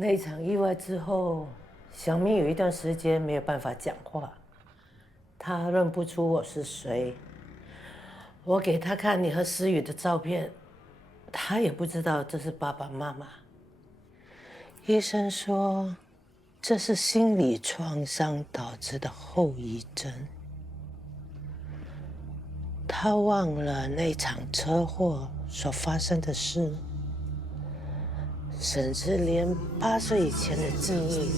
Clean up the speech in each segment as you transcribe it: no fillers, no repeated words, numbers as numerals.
那一场意外之后，小明有一段时间没有办法讲话，他认不出我是谁。我给他看你和思雨的照片，他也不知道这是爸爸妈妈。医生说，这是心理创伤导致的后遗症。他忘了那场车祸所发生的事，甚至连8岁以前的记忆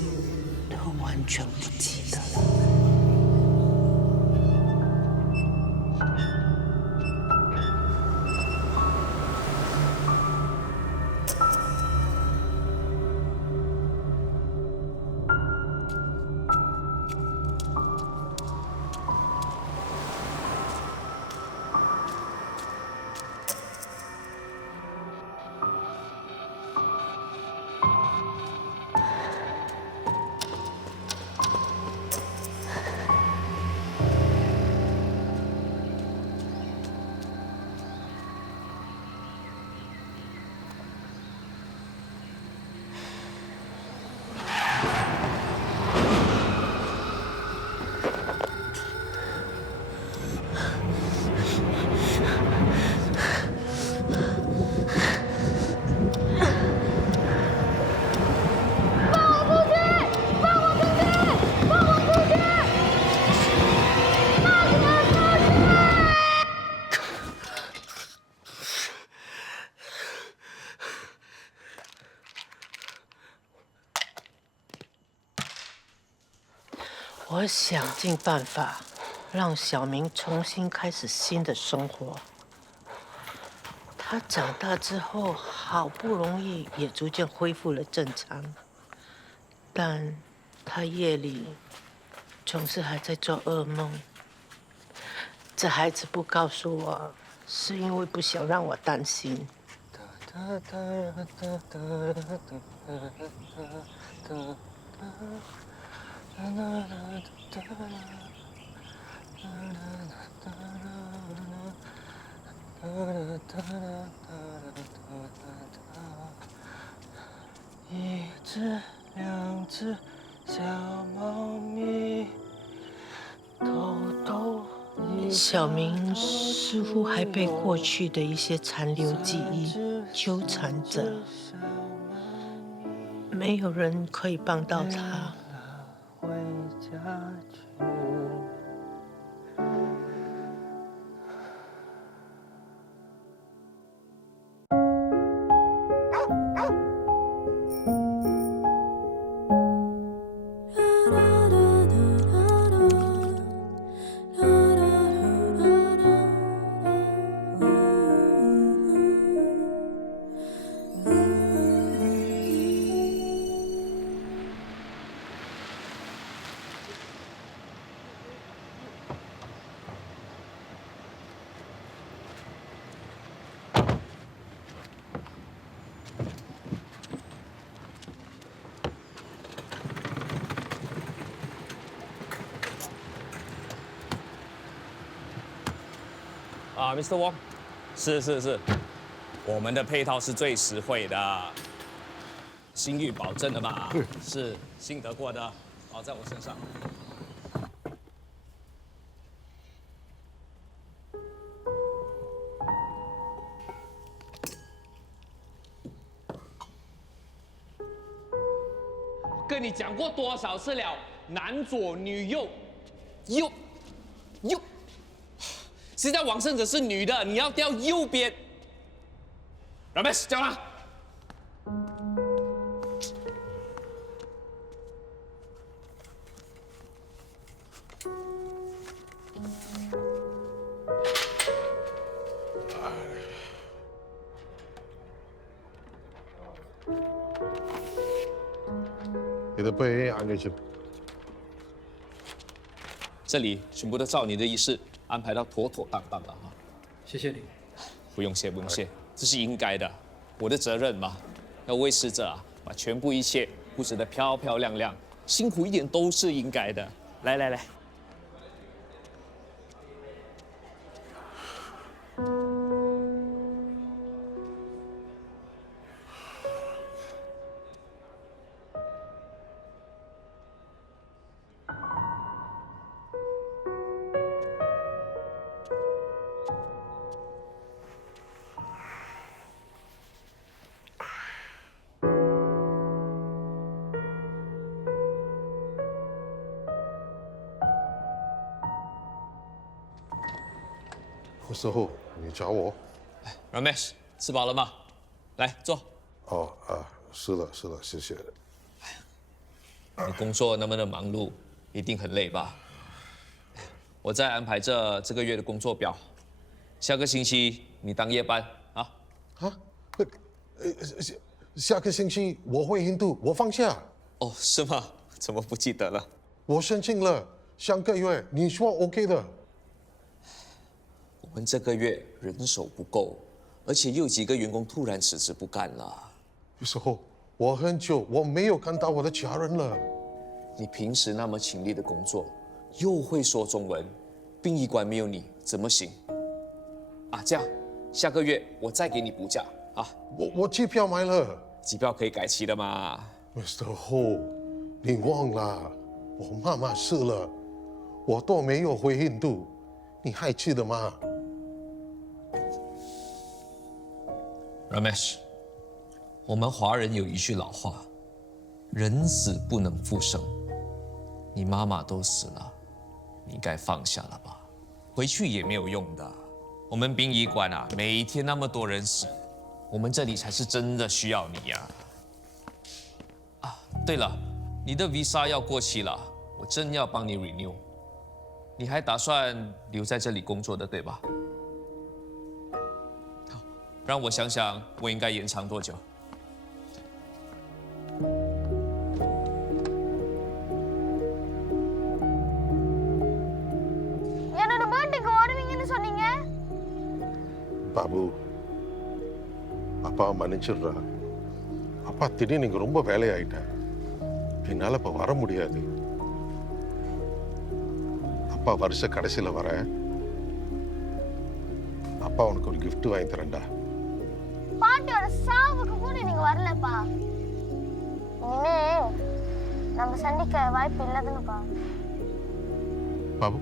都完全不记得了。我想尽办法让小明重新开始新的生活。他长大之后，好不容易也逐渐恢复了正常，但他夜里总是还在做噩梦。这孩子不告诉我，是因为不想让我担心。一只、两只小猫咪，偷偷。小明似乎还被过去的一些残留记忆纠缠着，没有人可以帮到他。回家去。Mr. Wong，是，我们的配套是最实惠的，信誉保证的嘛，是信得过的，好，在我身上。跟你讲过多少次了，男左女右，右。现在往生者是女的，你要调右边。Ramesh， 叫他。你的背安全去。这里全部都照你的意思安排到妥妥当当了啊！谢谢你。不用谢，这是应该的，我的责任嘛。要为死者把全部一切布置得漂漂亮亮，辛苦一点都是应该的。来。时候你找我？ Ramesh， 吃饱了吗？来坐。哦是的，谢谢。你工作那么的忙碌，一定很累吧？我在安排这个月的工作表，下个星期你当夜班啊。下个星期我回印度，我放假。哦，是吗？怎么不记得了？我申请了，上个月你说 OK 的。我们这个月人手不够，而且又有几个员工突然辞职不干了。有时候我很久我没有看到我的家人了。你平时那么勤力的工作，又会说中文，殡仪馆没有你怎么行？啊，这样，下个月我再给你补假啊。我机票买了。机票可以改期的嘛。Mr. Ho， 你忘了我妈妈死了，我都没有回印度，你还记得吗？ Ramesh， 我们华人有一句老话，人死不能复生。你妈妈都死了，你该放下了吧？回去也没有用的。我们殡仪馆啊，每一天那么多人死，我们这里才是真的需要你呀。啊，对了，你的 visa 要过期了，我正要帮你 renew。你还打算留在这里工作的，对吧？好，让我想想，我应该延长多久？ என்னோட பர்த்டேக்கு வருவீங்கன்னு சொன்னீங்க. பாபு அப்பா மன்னிச்சிடுறா. அப்பா திடீர்னு நீங்க ரொம்ப வேலையாயிட்டேன், என்னால இப்ப வர முடியாது. அப்பா வருஷ கடைசியில வரேன். அப்பா உனக்கு ஒரு gift வாங்கி தரேன்டா. பாட்டியோட சாவுக்கு கூட நீங்க வரலப்பா. இனிமே நம்ம சந்திக்க வாய்ப்பு இல்லதுன்னுப்பா. Babu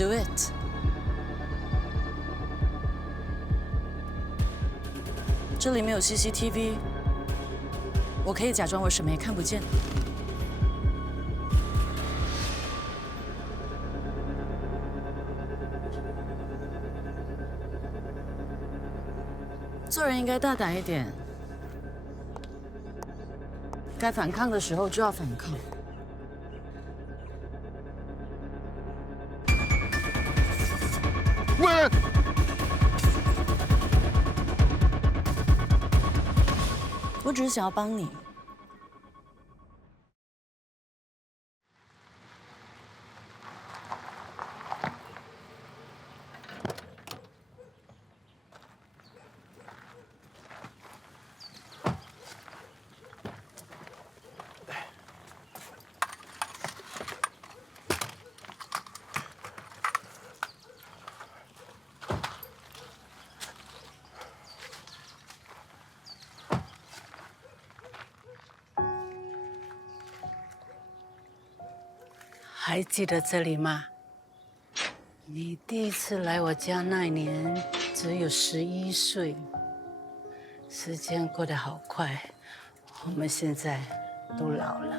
Do it. 这里没有 CCTV， 我可以假装我什么也看不见。做人应该大胆一点，该反抗的时候就要反抗。 喂，我只是想要帮你。还记得这里吗？你第一次来我家那一年只有11岁，时间过得好快，我们现在都老了。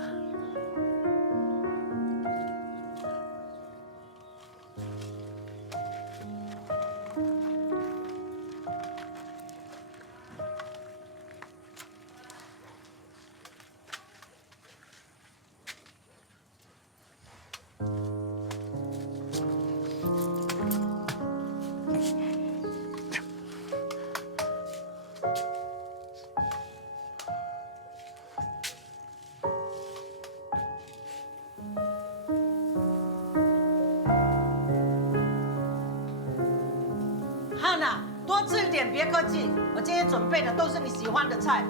点，别客气。我今天准备的都是你喜欢的菜。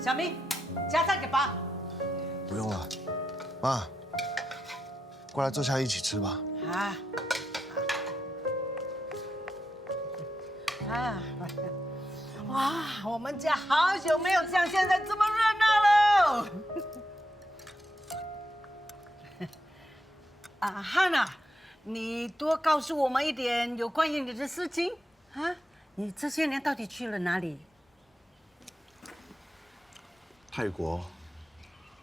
小明，夹菜给爸。不用了，妈，过来坐下一起吃吧。啊。啊！哇，我们家好久没有像现在这么热闹了。啊，汉娜，你多告诉我们一点有关于你的事情啊！你这些年到底去了哪里？泰国、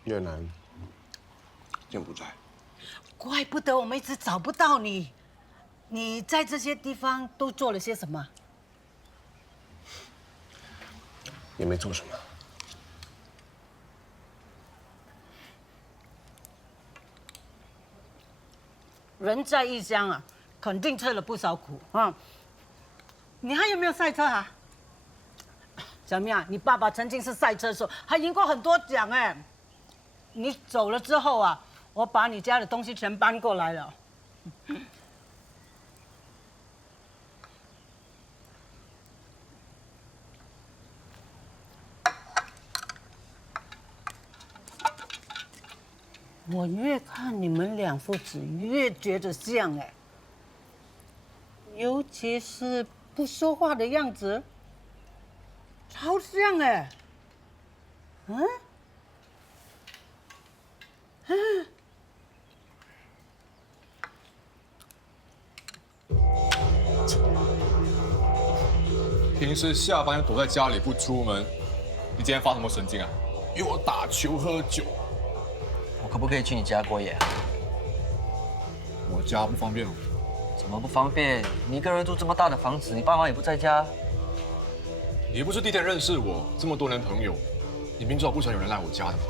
越南、柬埔寨。怪不得我们一直找不到你。你在这些地方都做了些什么？也没做什么。人在异乡啊，肯定吃了不少苦啊。你还有没有赛车啊？小明啊，你爸爸曾经是赛车手，还赢过很多奖哎。你走了之后啊，我把你家的东西全搬过来了。我越看你们两父子越觉得像哎，尤其是不说话的样子，超像哎。嗯？平时下班就躲在家里不出门，你今天发什么神经啊？约我打球喝酒。我可不可以去你家过夜啊？我家不方便哦。怎么不方便？你一个人住这么大的房子，你爸妈也不在家。你不是第一天认识我，这么多年朋友，你明知道不想有人来我家的吗？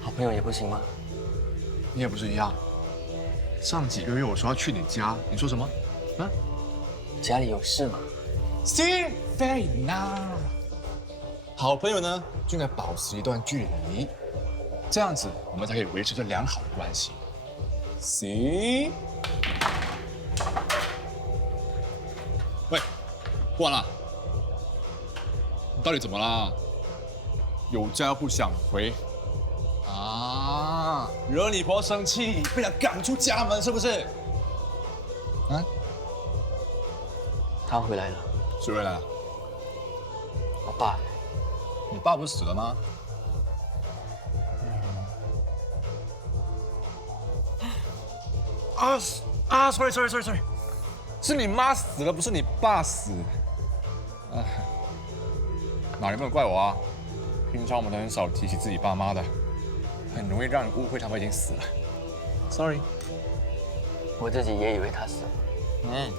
好朋友也不行吗？你也不是一样。上几个月我说要去你家，你说什么？啊？家里有事嘛？ See, fair enough。好朋友呢，就应该保持一段距离，这样子我们才可以维持着良好的关系。See？ 喂，不玩了？你到底怎么啦？有家又不想回？啊？惹你婆生气，被她赶出家门是不是？啊？他回来了。谁回来了？我爸。你爸不是死了吗？sorry， 是你妈死了，不是你爸死。啊，哪里不能怪我啊？平常我们都很少提起自己爸妈的，很容易让人误会他们已经死了。Sorry， 我自己也以为他死了。嗯。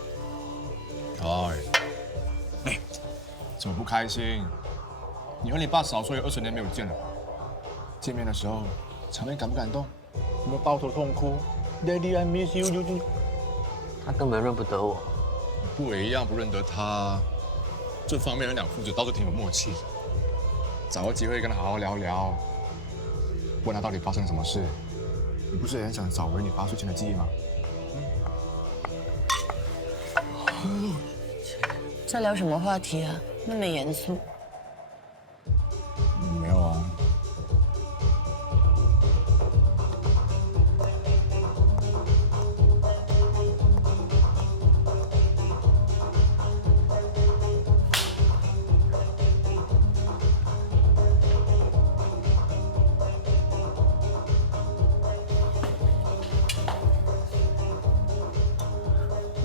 哎，怎么不开心？你和你爸少说有20年没有见了，见面的时候场面感不感动？有没有抱头痛哭 ？Daddy, I miss you。他根本认不得我。不也一样不认得他？这方面两父子倒是挺有默契的。找个机会跟他好好聊聊，问他到底发生什么事。你不是也很想找回你8岁前的记忆吗？在聊什么话题啊？那么严肃。没有啊。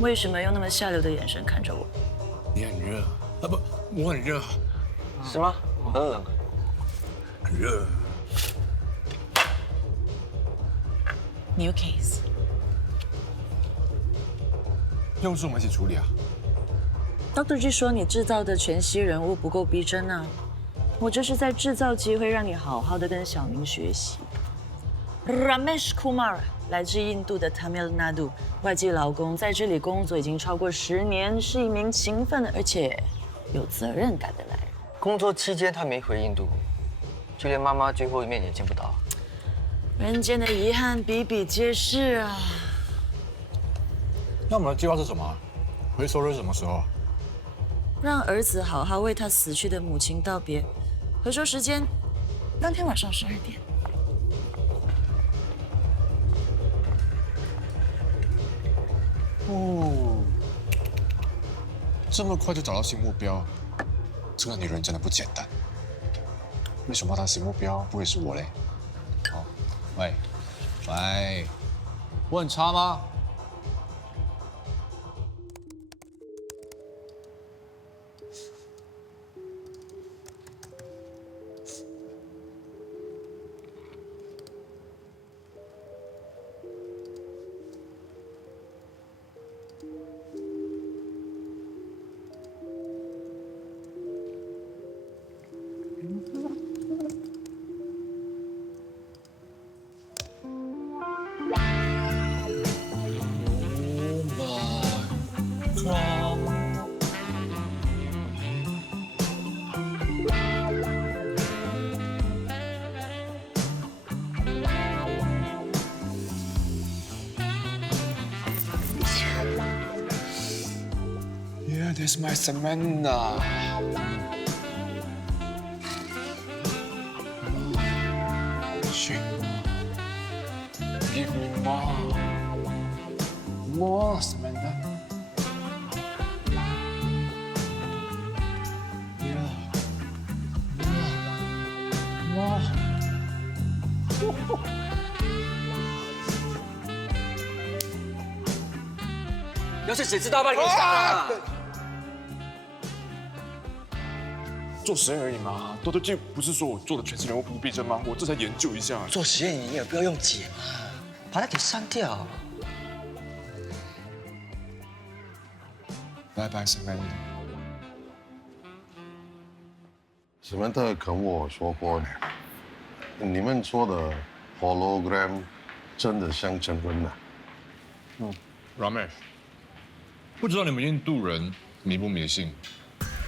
为什么用那么下流的眼神看着我？你很热啊，不，我很热。是吗？我很冷。很热。New case。又是我们一起处理啊。Dr. G 说你制造的全息人物不够逼真啊，我这是在制造机会让你好好的跟小明学习。Ramesh Kumar 来自印度的 Tamil Nadu 外籍劳工，在这里工作已经超过10年，是一名勤奋而且有责任感的男人。工作期间他没回印度，就连妈妈最后一面也见不到。人间的遗憾比比皆是啊。那我们的计划是什么？回首日什么时候？让儿子好好为他死去的母亲道别。回收时间，当天晚上12点。哦，这么快就找到新目标，这个女人真的不简单。为什么她新目标不会是我嘞？哦，喂，我很差吗？Yeah, this is my Samantha. Shit. Give me more. More, Samantha. Yeah. More. 要是谁知道把你给杀了？做实验而已嘛，多多记不是说我做的全息人物不逼真吗？我这才研究一下。做实验你也不要用解嘛，把它给删掉。拜拜，Samantha。史曼特跟我说过，你们说的 hologram 真的像真人呐。Ramesh， 不知道你们印度人迷不迷信，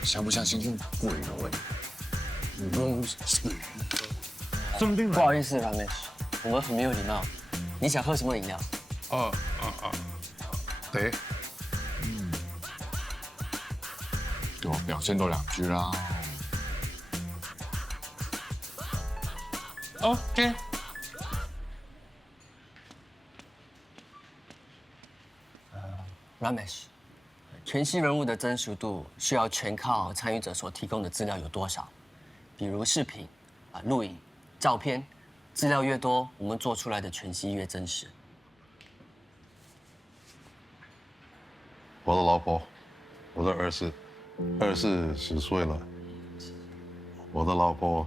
相不相信用鬼的问题？不好意思，Ramesh，我们很没有礼貌。你想喝什么饮料？对，给我表现多2句啦。OK。Ramesh， 全息人物的真实度需要全靠参与者所提供的资料有多少，比如视频、录影、照片，资料越多，我们做出来的全息越真实。我的老婆，我的儿子，10岁了。我的老婆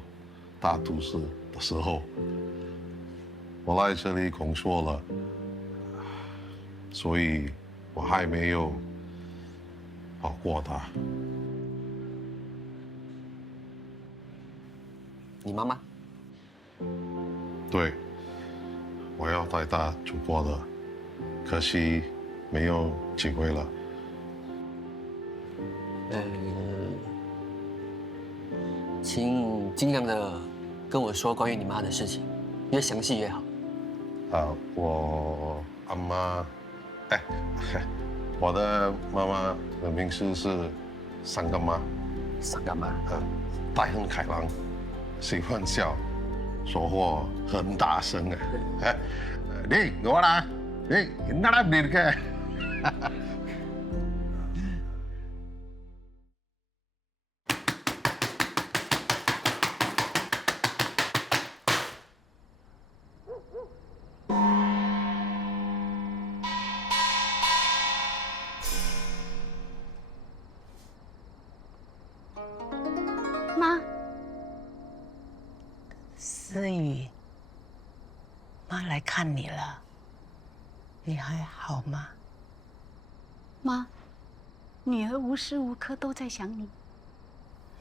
大肚子的时候，我来这里工作了，所以我还没有抱过她。你妈妈？对，我要带她出国的，可惜没有机会了。请尽量的跟我说关于你妈的事情，越详细越好。我阿妈，我的妈妈的名字是三干妈。三干妈？大很开朗，喜欢笑，说话很大声啊。你我啦，你哪来不个？妈，思雨，妈来看你了，你还好吗？妈，女儿无时无刻都在想你。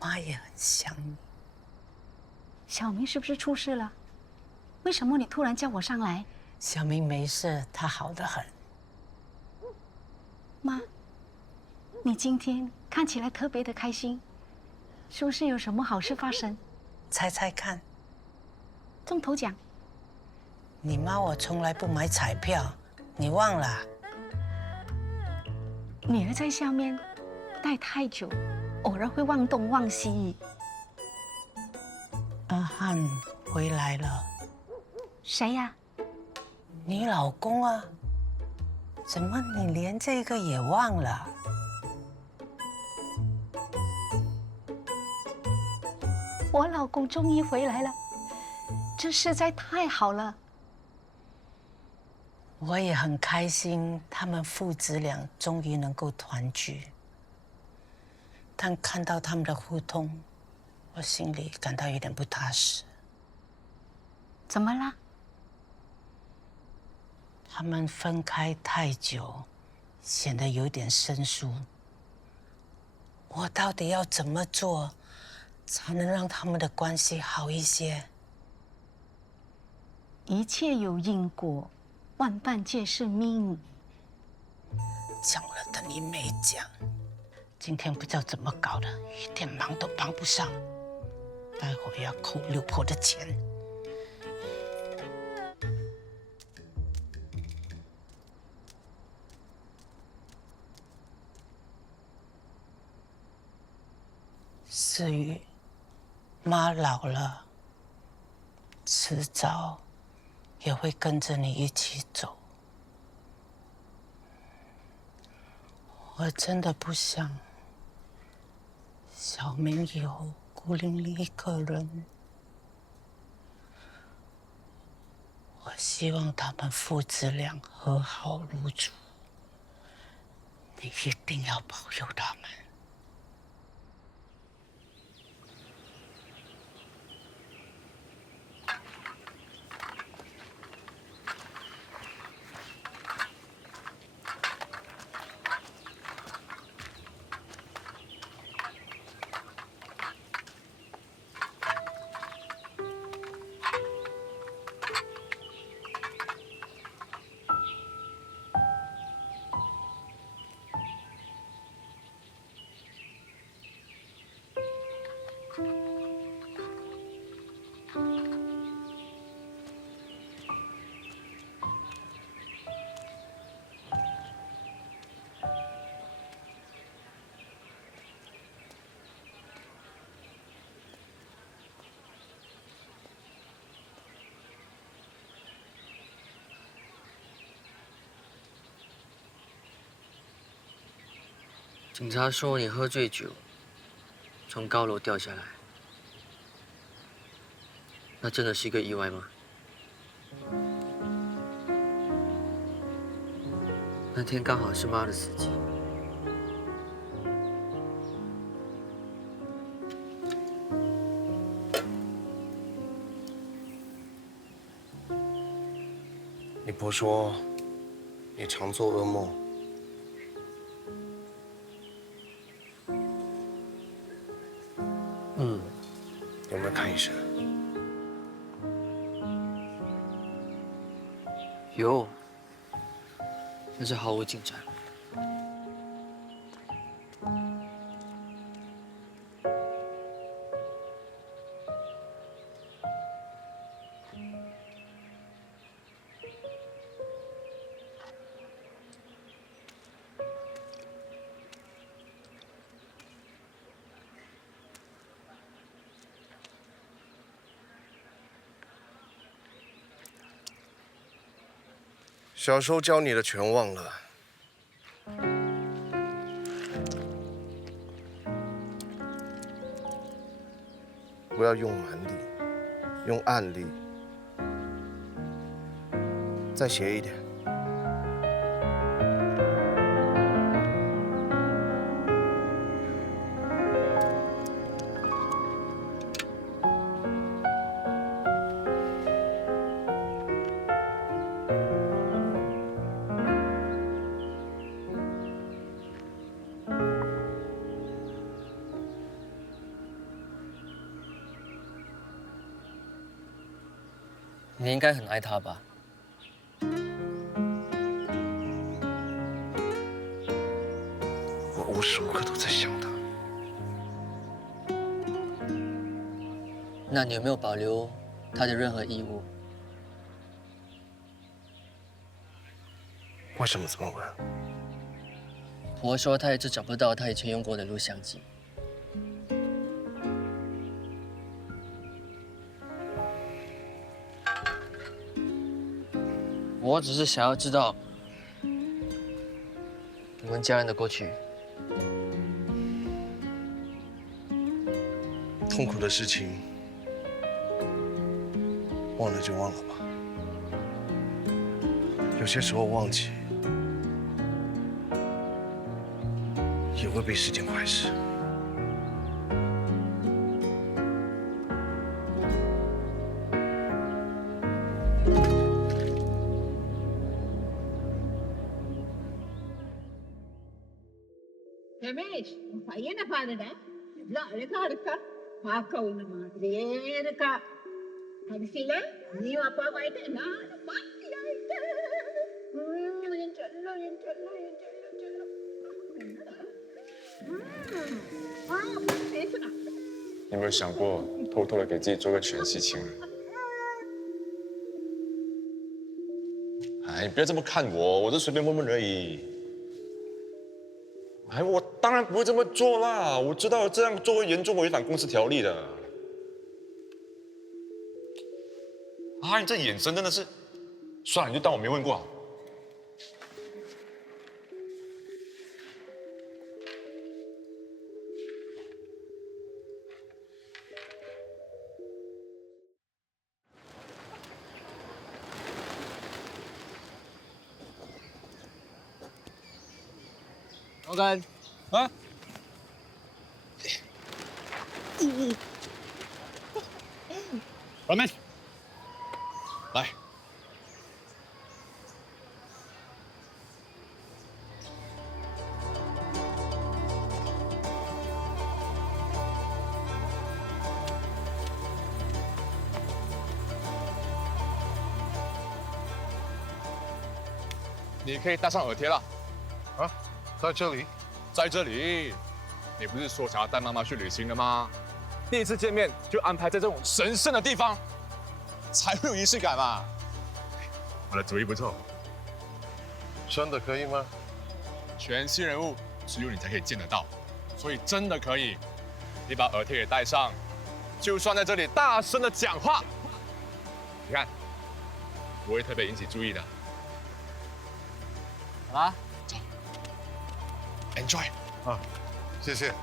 妈也很想你。小明是不是出事了？为什么你突然叫我上来？小明没事，他好得很。妈，你今天看起来特别的开心，是不是有什么好事发生？猜猜看。中头奖。你妈我从来不买彩票，你忘了？女儿在下面待太久，偶尔会忘东忘西。阿汉回来了，谁呀？你老公啊？怎么你连这个也忘了？我老公终于回来了，这实在太好了。我也很开心，他们父子俩终于能够团聚。但看到他们的互动，我心里感到有点不踏实。怎么了？他们分开太久，显得有点生疏。我到底要怎么做，才能让他们的关系好一些？一切有因果，万般皆是命。讲了等于没讲。今天不知道怎么搞的，一点忙都帮不上。待会儿要扣六婆的钱。思雨，妈老了，迟早也会跟着你一起走。我真的不想小明以后孤零零一个人。我希望他们父子俩和好如初。你一定要保佑他们。警察说你喝醉酒，从高楼掉下来，那真的是一个意外吗？那天刚好是妈的死期。你婆说你常做噩梦。有没有看医生？有，但是毫无进展。小时候教你的全忘了。不要用蛮力，用暗力。再斜一点。你应该很爱他吧？我无时无刻都在想他。那你有没有保留他的任何义务？为什么这么问？婆说她一直找不到她以前用过的录像机。我只是想要知道你们家人的过去。痛苦的事情，忘了就忘了吧。有些时候忘记，也未必是件坏事。ரமேஷ் உன் பையனை பாருடா எவ்வளவு அழகா இருக்கா பார்க்க உன்ன மாதிரியே இருக்கா கடைசியில நீயும் அப்பா ஆயிட்ட நானும் பாட்டி ஆயிட்டேன் என் செல்லம் என் செல்லம் என் செல்லம் செல்லம் பேசுடா你有没有想过偷偷的给自己做个全息情人？哎，你不要这么看我，我就随便问问而已。哎，我当然不会这么做啦！我知道这样做会严重违反公司条例的。啊，你这眼神真的是，算了，你就当我没问过。老干，啊？老妹，来。你可以戴上耳贴了。啊，在这里，在这里，你不是说想要带妈妈去旅行的吗？第一次见面就安排在这种神圣的地方，才会有仪式感嘛。我的主意不错，真的可以吗？全息人物只有你才可以见得到，所以真的可以。你把耳贴给戴上，就算在这里大声的讲话，你看，不会特别引起注意的。好啦。Enjoy 啊，谢谢。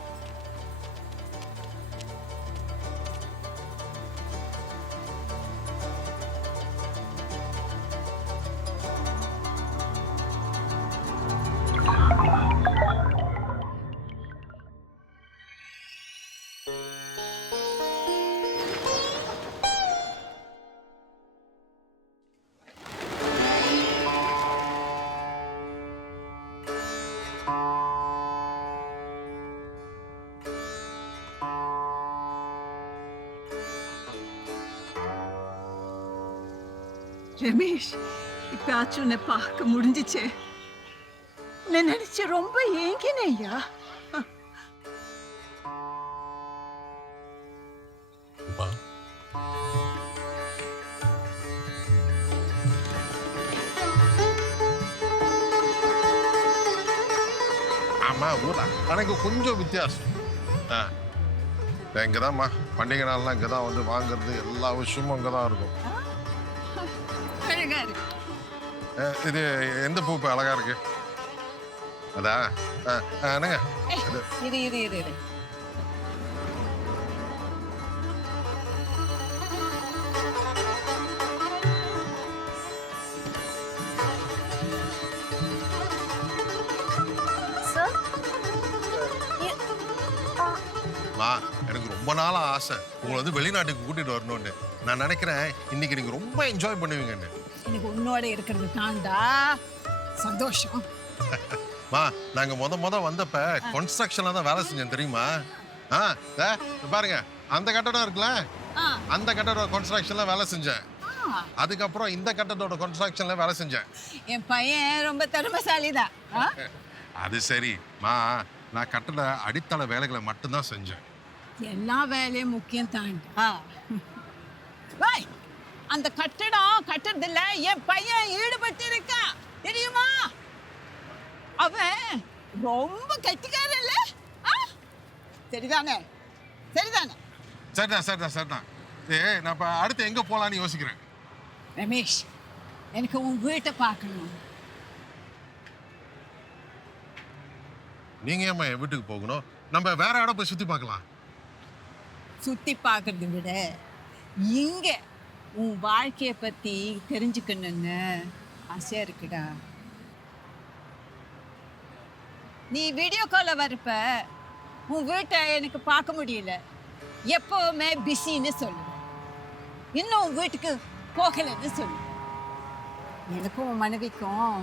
ரமேஷ் இப்பயாச்சும் உன்னை பார்க்க முடிஞ்சிச்சே நான் நினைச்சு ரொம்ப ஏங்கினேயா ஆமா ஊரா எனக்கு கொஞ்சம் வித்தியாசம். இங்கே தான்மா பண்டிகை நாள்லாம் இங்கே தான் வந்து வாங்குறது எல்லா விஷயமும் அங்கே தான் இருக்கும். அழகா இருக்கு. இது எந்த பூ இப்போ அழகா இருக்கு? அதா என்னங்க இரு மா எனக்கு ரொம்ப நாளா ஆசை உங்களை வந்து வெளிநாட்டுக்கு கூட்டிட்டு வரணும்னு. நான் நினைக்கிறேன் இன்னைக்கு நீங்க ரொம்ப என்ஜாய் பண்ணுவீங்கன்னு. எனக்கு உன்னோட இருக்கிறது தாண்டா சந்தோஷம். மா நாங்க முத வந்தப்ப கன்ஸ்ட்ரக்ஷன்ல தான் வேலை செஞ்சேன் தெரியுமா? பாருங்க அந்த கட்டடம் இருக்குல்ல, அந்த கட்டட கன்ஸ்ட்ரக்ஷன்ல வேலை செஞ்சேன். அதுக்கப்புறம் இந்த கட்டடோட கன்ஸ்ட்ரக்ஷன்ல வேலை செஞ்சேன். என் பையன் ரொம்ப திறமைசாலிதான். அது சரி மா, நான் கட்டட அடித்தள வேலைகளை மட்டும்தான் செஞ்சேன். எல்லா வேலையும் முக்கியம் தாண்டா. அந்த கட்டடம் கட்டுறதுல என் பையன் ஈடுபட்டு இருக்கான் தெரியுமா? அவன் ரொம்ப கெட்டிக்காரல்ல? சரிதானே? சரிதானே? சரிதான். நான் இப்போ அடுத்து எங்கே போகலான்னு யோசிக்கிறேன். ரமேஷ், எனக்கு உன் வீட்டை பார்க்கணும். நீங்கள் ஏம்மா என் வீட்டுக்கு போகணும்? நம்ம வேற இடம் போய் சுற்றி பார்க்கலாம். சுற்றி பார்க்கறத விட இங்கே உன் வாழ்க்கையை பற்றி தெரிஞ்சுக்கணுன்னு ஆசையாக இருக்குடா. நீ வீடியோ காலில் வரப்ப உன் வீட்டை எனக்கு பார்க்க முடியல, எப்போவுமே பிஸின்னு சொல்லுவேன். இன்னும் உன் வீட்டுக்கு போகலைன்னு சொல்லுவேன். எனக்கும் உன் மனைவிக்கும்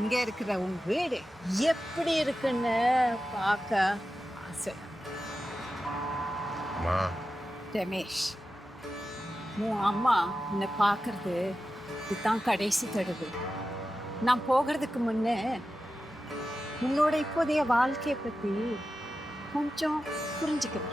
இங்கே இருக்கிற உன் வீடு எப்படி இருக்குன்னு பார்க்க ஆசை. ரமேஷ், உன் அம்மா என்னை பார்க்கறது இதுதான் கடைசி தடவை. நான் போகிறதுக்கு முன்னே உன்னோட இப்போதைய வாழ்க்கையை பற்றி கொஞ்சம் புரிஞ்சுக்கிறேன்.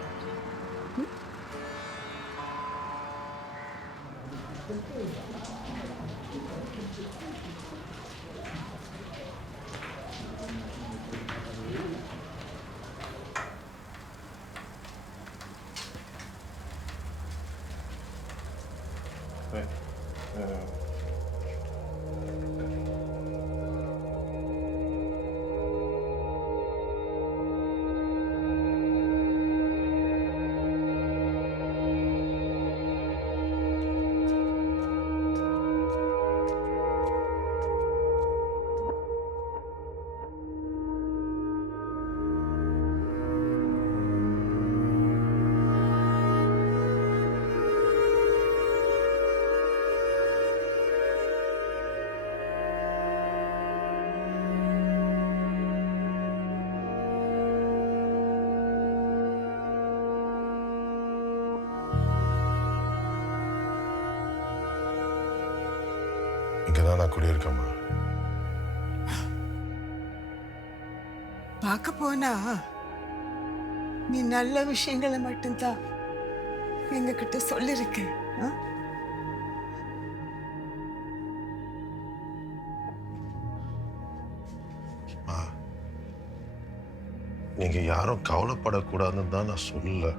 இங்கதான் நான் குடியிருக்கேம்மா. பார்க்க போனா நீ நல்ல விஷயங்களை மட்டும்தான் எங்ககிட்ட சொல்லிருக்க. நீங்க யாரும் கவலைப்படக்கூடாதுன்னு தான் நான் சொல்லல.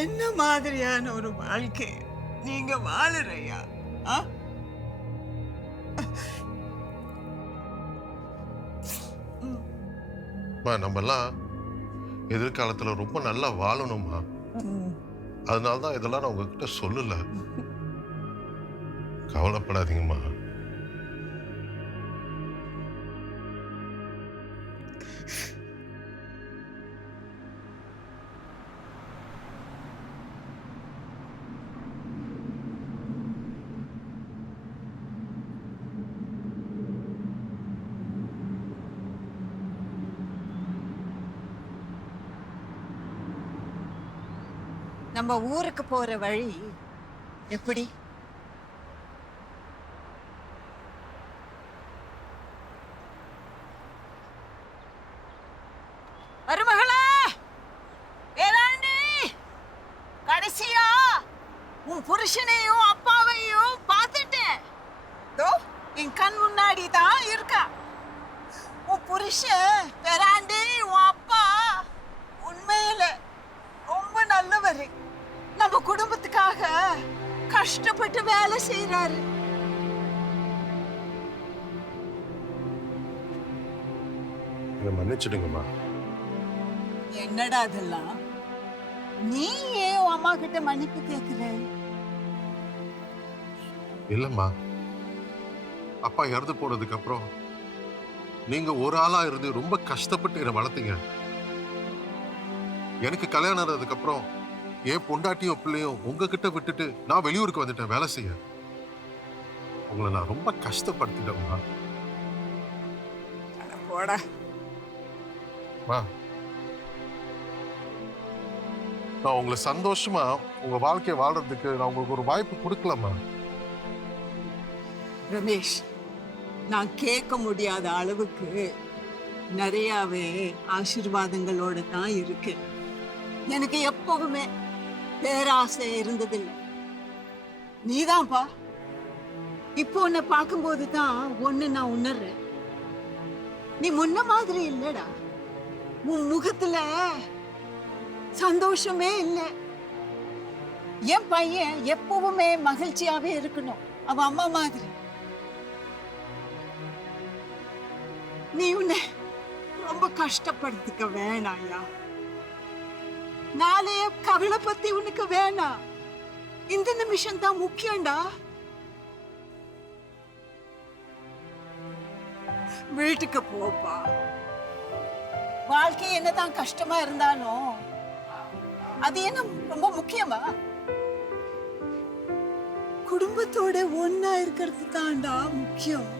என்ன மாதிரியான ஒரு வாழ்க்கை நீங்க வாழறையா? நம்மெல்லாம் எதிர்காலத்துல ரொம்ப நல்லா வாழணுமா, அதனாலதான் இதெல்லாம் நான் உங்ககிட்ட சொல்லல. கவலைப்படாதீங்கம்மா. நம்ம ஊருக்கு போற வழி எப்படி? மருமகளே, வேளாண்டி, கடைசியா உன் புருஷனையும் அப்பாவையும் பார்த்துட்டேன். என் கண் முன்னாடி தான் இருக்கா. உன் புருஷன் வேளாண்டி, உன் அப்பா உண்மையில ரொம்ப நல்லவர். நம்ம குடும்பத்துக்காக கஷ்டப்பட்டு வேலை செய்யறாரு. மன்னிச்சிடுங்கம்மா. என்னடா அதெல்லாம்? நீ ஏன் உன் அம்மா கிட்ட மன்னிப்பு கேட்கிற? இல்லம்மா, அப்பா இறந்து போனதுக்கு அப்புறம் நீங்க ஒரு ஆளா இருந்து ரொம்ப கஷ்டப்பட்டு என்னை வளர்த்தீங்க. எனக்கு கல்யாணம் ஆனதுக்கு அப்புறம் என் பொண்டாட்டியும் பிள்ளையும் உங்ககிட்ட விட்டுட்டு நான் வெளியூருக்கு வந்துட்டேன் வேலை செய்ய. உங்களை நான் ரொம்ப கஷ்டப்படுத்திட்டேம்மா. நான் உங்களை சந்தோஷமா உங்க வாழ்க்கையை வாழ்றதுக்கு நான் உங்களுக்கு ஒரு வாய்ப்பு கொடுக்கலாமா? ரமேஷ், நான் கேட்க முடியாத அளவுக்கு நிறையவே ஆசீர்வாதங்களோட தான் இருக்கு. எனக்கு எப்பவுமே பேராசை இருந்ததில்லை. நீதான்ப்பா இப்போ உன்னை பார்க்கும்போது தான் ஒண்ணு நான் உணர்றேன். நீ முன்ன மாதிரி இல்லடா. உன் முகத்துல சந்தோஷமே இல்லை. என் பையன் எப்பவுமே மகிழ்ச்சியாவே இருக்கணும், அவன் அம்மா மாதிரி. நீ உன்னை ரொம்ப கஷ்டப்படுத்திக்க வேணாயா. நாளைய கவலை பத்தி உனக்கு வேணாம். இந்த நிமிஷம் தான் முக்கியம்டா. வீட்டுக்கு போப்பா. வாழ்க்கை என்னதான் கஷ்டமா இருந்தாலும் அது என்ன ரொம்ப முக்கியமா? குடும்பத்தோட ஒன்னா இருக்கிறது தான்டா முக்கியம்.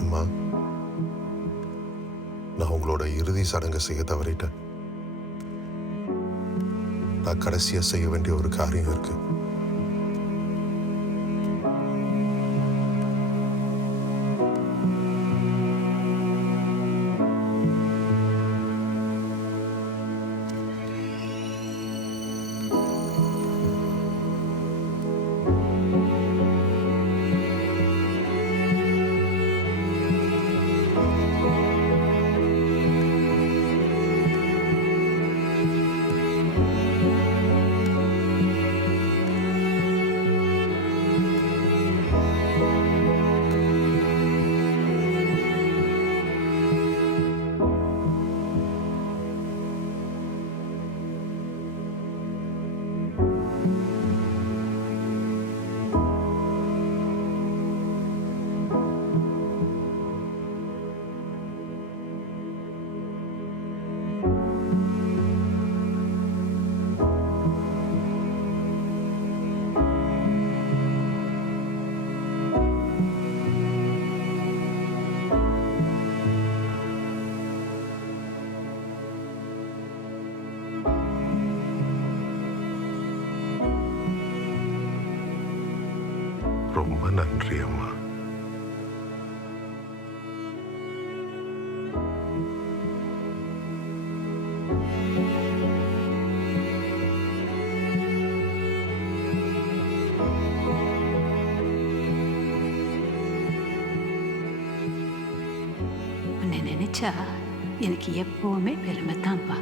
அம்மா, நான் உங்களோட இறுதி சடங்கு செய்ய தவறிட்டேன். நான் கடைசியா செய்ய வேண்டிய ஒரு காரியம் இருக்கு. ரொம்ப நன்றி அம்மா. உன்னை நினைச்சா எனக்கு எப்பவுமே பெருமை தான்ப்பா.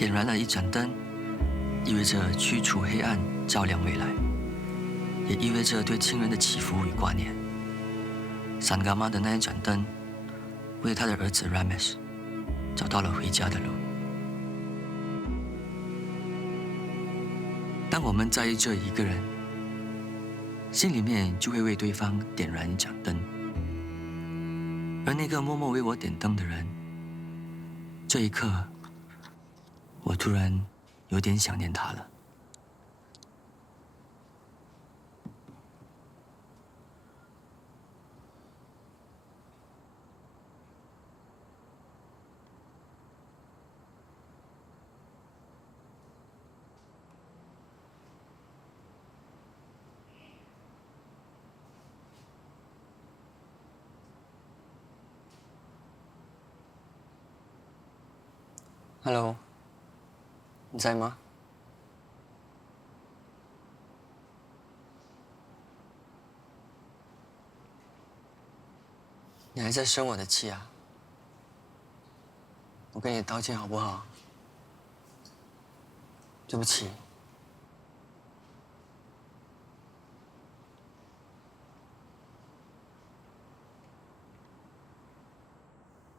点燃了一盏灯，意味着驱除黑暗，照亮未来，也意味着对亲人的祈福与挂念。三嘎妈的那一盏灯，为他的儿子 Ramesh 找到了回家的路。当我们在意着一个人，心里面就会为对方点燃一盏灯，而那个默默为我点灯的人，这一刻。我突然有点想念他了。Hello， 你在吗？你还在生我的气啊？我跟你道歉好不好？对不起。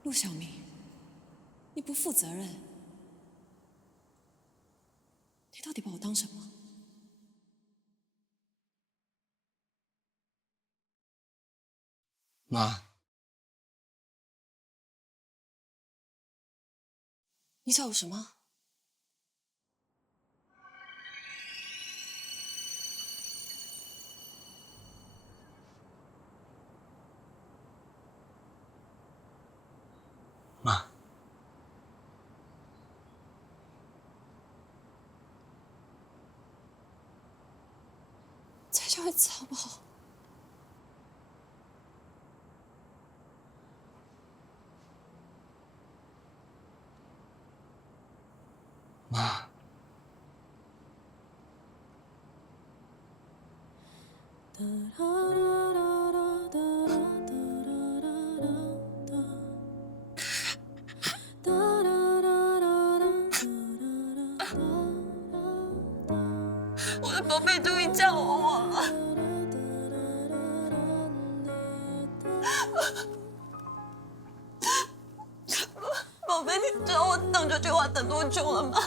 陆小明，你不负责任，你到底把我当什么？妈，你叫我什么？妈，再叫一次好不好？妈，我的宝贝终于叫我了。宝贝，你知道我等这句话等多久了吗？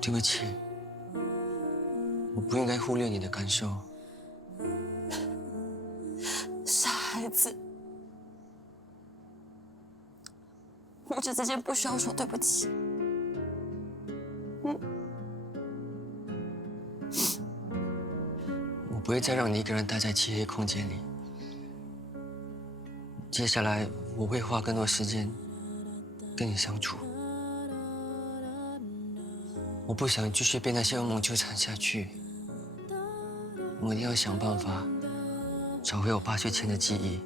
对不起，我不应该忽略你的感受。傻孩子，母子之间不需要说对不起。我不会再让你一个人待在漆黑空间里。接下来我会花更多时间跟你相处。我不想继续被那些噩梦纠缠下去。我一定要想办法找回我8岁前的记忆。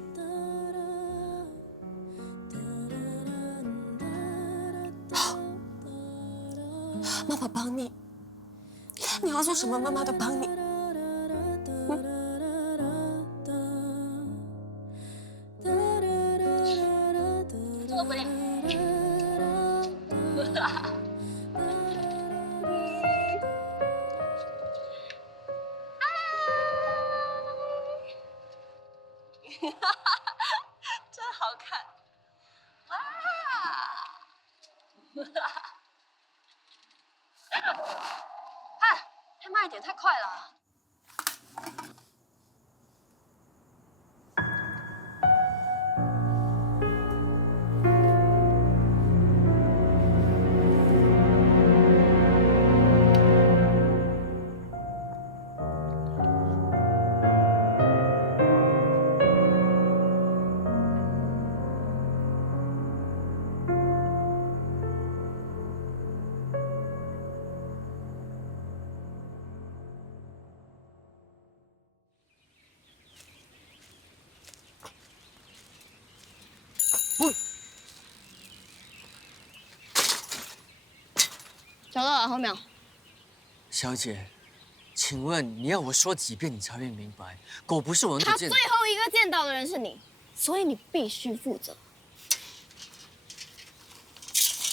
好，妈妈帮你。你要做什么，妈妈都帮你。做不了。真好看！哇！太慢一点，太快了。找到了，后面。小姐，请问你要我说几遍你才会明白？狗不是我能他见最后一个见到的人是你，所以你必须负责。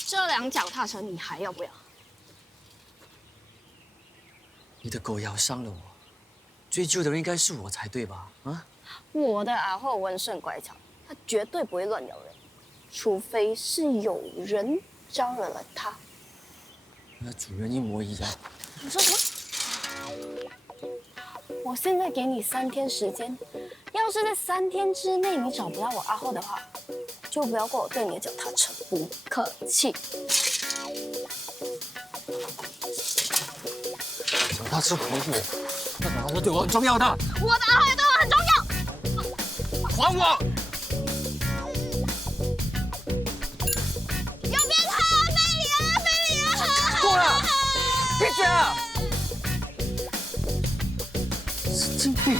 这辆脚踏车你还要不要？你的狗咬伤了我，追究的人应该是我才对吧？啊？我的阿后温顺乖巧，他绝对不会乱咬人，除非是有人招惹了他。和主人一模一样。你说什么？我现在给你3天时间，要是在3天之内你找不到我阿后的话，就不要怪我对你的脚踏车不客气。脚踏车还我，那脚踏车对我很重要的。我的阿后也对我很重要。还我！有变态啊，菲里啊，菲里啊！够了，闭嘴啊！神经病！